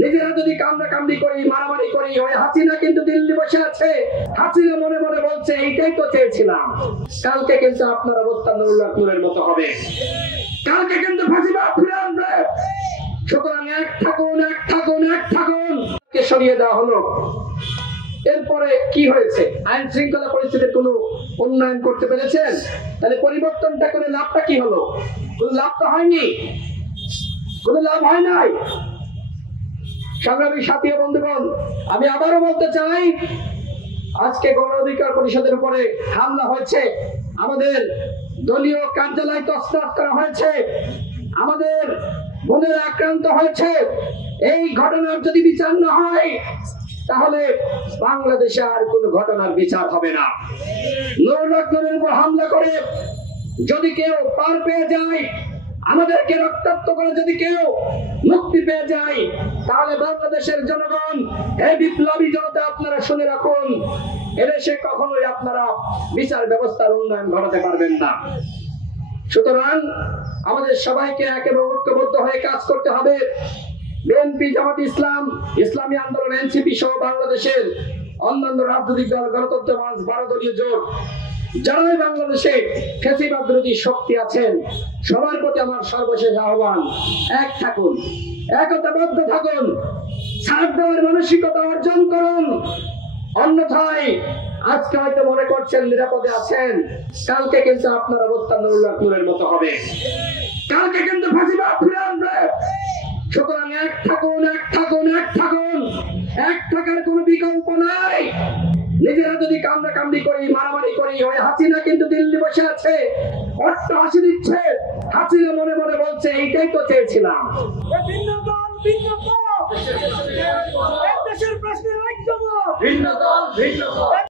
নিজেরা যদি কামড়াকামড়ি করি, মারামারি করি, ওই হাসিনা কিন্তু দিল্লি বসে আছে, হাসিনা মনে মনে বলছে এইটাই তো চেয়েছিলাম। কালকে কিন্তু আপনার অবস্থা নুরুল্লাহ নূরের মতো হবে, কালকে কিন্তু ফাঁসিবাদ ফিরে আসবে। সুতরাং এক থাকুন, এক থাকুন, এক থাকুন। সরিয়ে দেওয়া হলো, এরপরে কি হয়েছে? আইন শৃঙ্খলা পরিস্থিতির কোনো উন্নয়ন করতে পেরেছেন? তাহলে পরিবর্তনটা করে লাভটা কি হলো? কোনো লাভ তো হয়নি, কোনো লাভ হয় নাই। সংগ্রামী সাথী ও বন্ধুগণ, আমি আবারও বলতে চাই, আজকে গণ অধিকার পরিষদের উপরে হামলা হয়েছে, আমাদের দলীয় কার্যালয় তছনছ করা হয়েছে, আমাদের বোনেরা আক্রান্ত হয়েছে। এই ঘটনার যদি বিচার না হয়, তাহলে বাংলাদেশে আর কোন ঘটনার বিচার হবে না। নুরুল্লাহ নূরের উপর হামলা করে যদি কেউ পার পেয়ে যায়, আমাদেরকে রক্তাক্ত করে যদি কেউ মুক্তি পেয়ে যায়, তাহলে বাংলাদেশের জনগণ, এই বিপ্লবী জনতা, আপনারা শুনে রাখুন, এদেশে কখনোই আপনারা বিচার ব্যবস্থার উন্নয়ন ঘটাতে পারবেন না। সুতরাং আমাদের সবাইকে একেবারে ঐক্যবদ্ধ হয়ে কাজ করতে হবে। বিএনপি, জামাত ইসলাম, ইসলামী আন্দোলন, এনসিপি সহ বাংলাদেশের অন্যান্য রাজনৈতিক দল, গণতন্ত্র মঞ্চ, 12 দলীয় জোট, যারাই বাংলাদেশে ফ্যাসিবাদ বিরোধী শক্তি আছেন, সবার প্রতি আমার সর্বশেষ আহ্বান, এক থাকুন, একতাবদ্ধ থাকুন, ছাড় দেওয়ার মানসিকতা অর্জন করুন। অন্যথায় আজকে হয়তো মনে করছেন নিরাপদে আছেন, কালকে কিন্তু আপনার অবস্থা নুরুল্লাহ নূরের মতো হবে, কালকে কিন্তু ফাঁসিবাদ ফিরে আসবে। সুতরাং এক থাকুন, এক থাকুন, এক থাকুন, এক থাকার কোন বিকল্প নাই। নিজেরা যদি কামড়াকামড়ি করি, মারামারি করি, ওই হাসিনা কিন্তু দিল্লি বসে আছে, অট্ট হাসি দিচ্ছে, হাসিনা মনে মনে বলছে এইটাই তো চেয়েছিলাম। ভিন্ন দল ভিন্ন